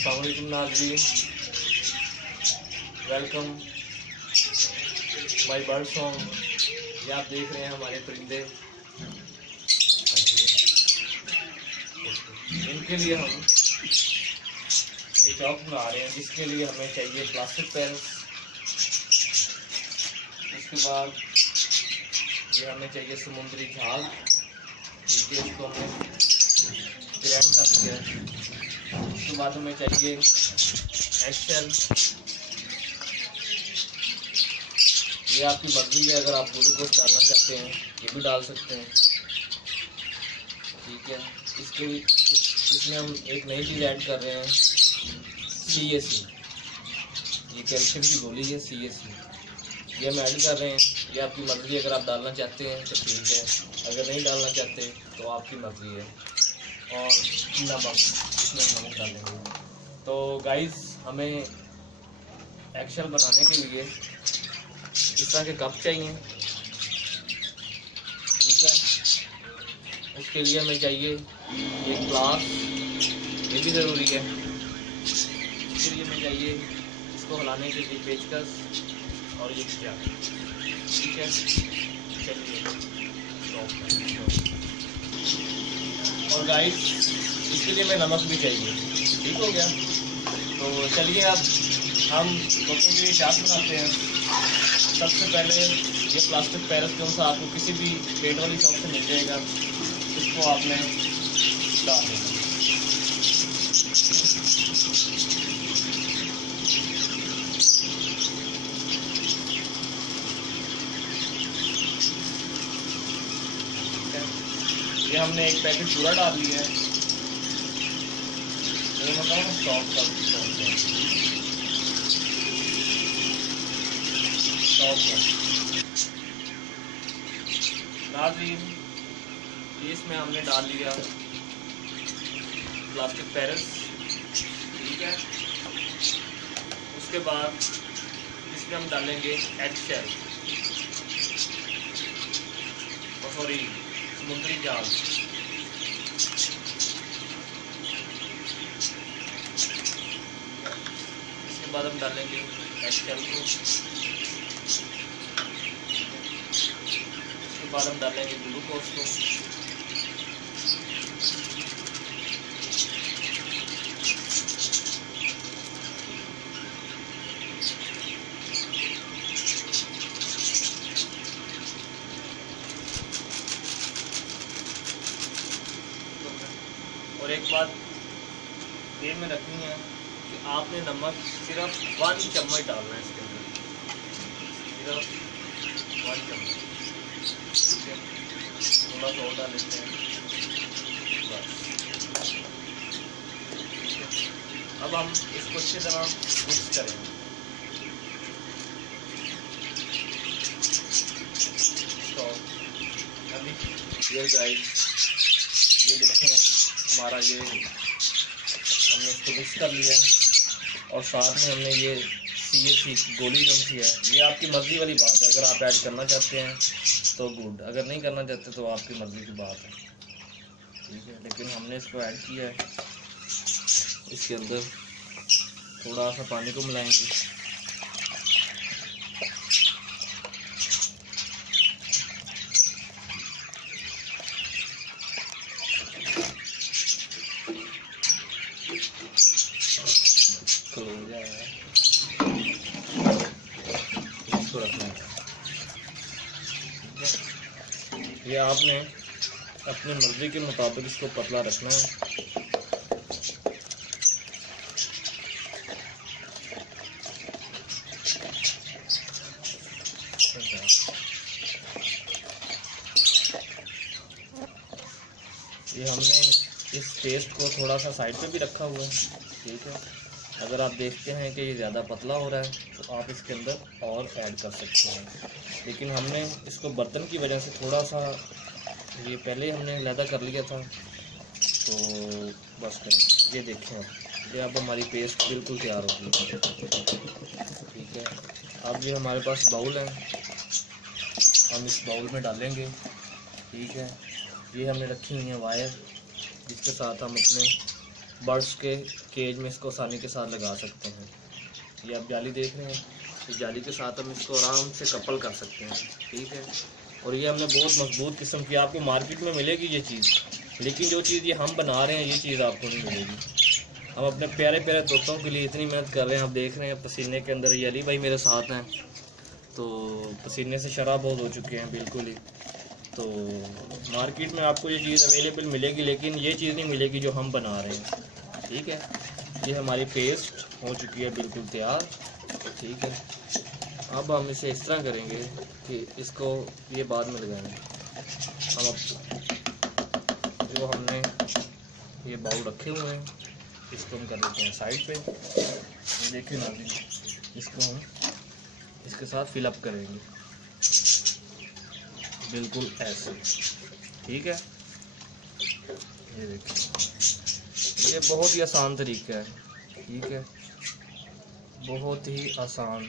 अस्सलाम वालेकुम नाज़रीन, वेलकम माय बर्ड सॉन्ग। ये आप देख रहे हैं हमारे परिंदे, इनके लिए हम ये चौक बना रहे हैं, जिसके लिए हमें चाहिए प्लास्टिक पेरेंट्स। उसके बाद ये हमें चाहिए समुद्री झाग, इसको हमने ग्राइंड कर लिया है। उसके बाद हमें चाहिए एक्सेल, ये आपकी मर्जी है, अगर आप ग्लूकोज डालना चाहते हैं ये भी डाल सकते हैं, ठीक है। इसके इसमें हम एक नई चीज़ ऐड कर रहे हैं, CAC, ये कैल्शियम की गोली है CAC, ये हम ऐड कर रहे हैं। ये आपकी मर्जी है, अगर आप डालना चाहते हैं तो ठीक है, अगर नहीं डालना चाहते तो आपकी मर्जी है। और नमक, इसमें नमक डालेंगे। तो गाइस, हमें एक्सेल बनाने के लिए इस तरह के कप चाहिए, ठीक है। उसके लिए हमें चाहिए एक ग्लास, ये भी ज़रूरी है। इसके लिए हमें चाहिए इसको हिलाने के लिए पेचकस और ये क्या, ठीक है। चलिए, और गाइस इसके लिए हमें नमक भी चाहिए, ठीक हो गया। तो चलिए अब हम बच्चों के लिए चाट बनाते हैं। सबसे पहले ये प्लास्टिक पैराफिन सा आपको किसी भी पेट वाली शॉप से मिल जाएगा, इसको आपने डाल देना। ये हमने एक पैकेट पूरा डाल लिया है। ये बताओ ना, सॉफ्ट नाज़रीन, ये इसमें हमने डाल लिया प्लास्टिक पैरस, ठीक है। उसके बाद इसमें हम डालेंगे एक्सेल, सॉरी समुद्री जाल, इसके बाद हम डालेंगे एक्सेल को, उसके बाद हम डालेंगे ग्लूकोज को, और एक बात ध्यान में रखनी है कि आपने नमक सिर्फ 1 चम्मच डालना है इसके अंदर, सिर्फ 1 चम्मच, ठीक है। थोड़ा सा और डाल लेते हैं, बस, ठीक है। अब हम इसको अच्छी तरह मिक्स करेंगे। तो अभी ये गाइस, ये देखें हमारा ये हमने इसको मिक्स कर लिया, और साथ में हमने ये CAC गोली जो सी है, ये आपकी मर्ज़ी वाली बात है। अगर आप ऐड करना चाहते हैं तो गुड, अगर नहीं करना चाहते तो आपकी मर्ज़ी की बात है, ठीक है। लेकिन हमने इसको ऐड किया है। इसके अंदर थोड़ा सा पानी को मिलाएंगे, इसको रखना है। ये आपने अपनी मर्ज़ी के मुताबिक इसको पतला रखना है। ये हमने इस पेस्ट को थोड़ा सा साइड पे भी रखा हुआ है, ठीक है। अगर आप देखते हैं कि ये ज़्यादा पतला हो रहा है तो आप इसके अंदर और ऐड कर सकते हैं, लेकिन हमने इसको बर्तन की वजह से थोड़ा सा, ये पहले हमने लैदा कर लिया था, तो बस करें। ये देखें, ये अब हमारी पेस्ट बिल्कुल तैयार हो गई, ठीक है। अब ये हमारे पास बाउल है, हम इस बाउल में डालेंगे, ठीक है। ये हमने रखी हुई है वायर, जिसके साथ हम अपने बर्ड्स के केज में इसको आसानी के साथ लगा सकते हैं। ये आप जाली देख रहे हैं, इस जाली के साथ हम इसको आराम से कपल कर सकते हैं, ठीक है। और ये हमने बहुत मजबूत किस्म की, आपको मार्केट में मिलेगी ये चीज़, लेकिन जो चीज़ ये हम बना रहे हैं ये चीज़ आपको नहीं मिलेगी। हम अपने प्यारे प्यारे तोतों के लिए इतनी मेहनत कर रहे हैं, आप देख रहे हैं पसीने के अंदर। ये अली भाई मेरे साथ हैं, तो पसीने से शराब बहुत हो चुके हैं बिल्कुल ही। तो मार्केट में आपको ये चीज़ अवेलेबल मिलेगी, लेकिन ये चीज़ नहीं मिलेगी जो हम बना रहे हैं, ठीक है। ये हमारी पेस्ट हो चुकी है बिल्कुल तैयार, ठीक है। अब हम इसे इस तरह करेंगे कि इसको ये बाद में लगाएंगे। हम अब जो हमने ये बाउल रखे हुए हैं इसको हम कर लेते हैं साइड पे। देखिए ना, इसको हम इसके साथ फिलअप करेंगे बिल्कुल ऐसे, ठीक है। ये देखिए, ये बहुत ही आसान तरीका है, ठीक है, बहुत ही आसान।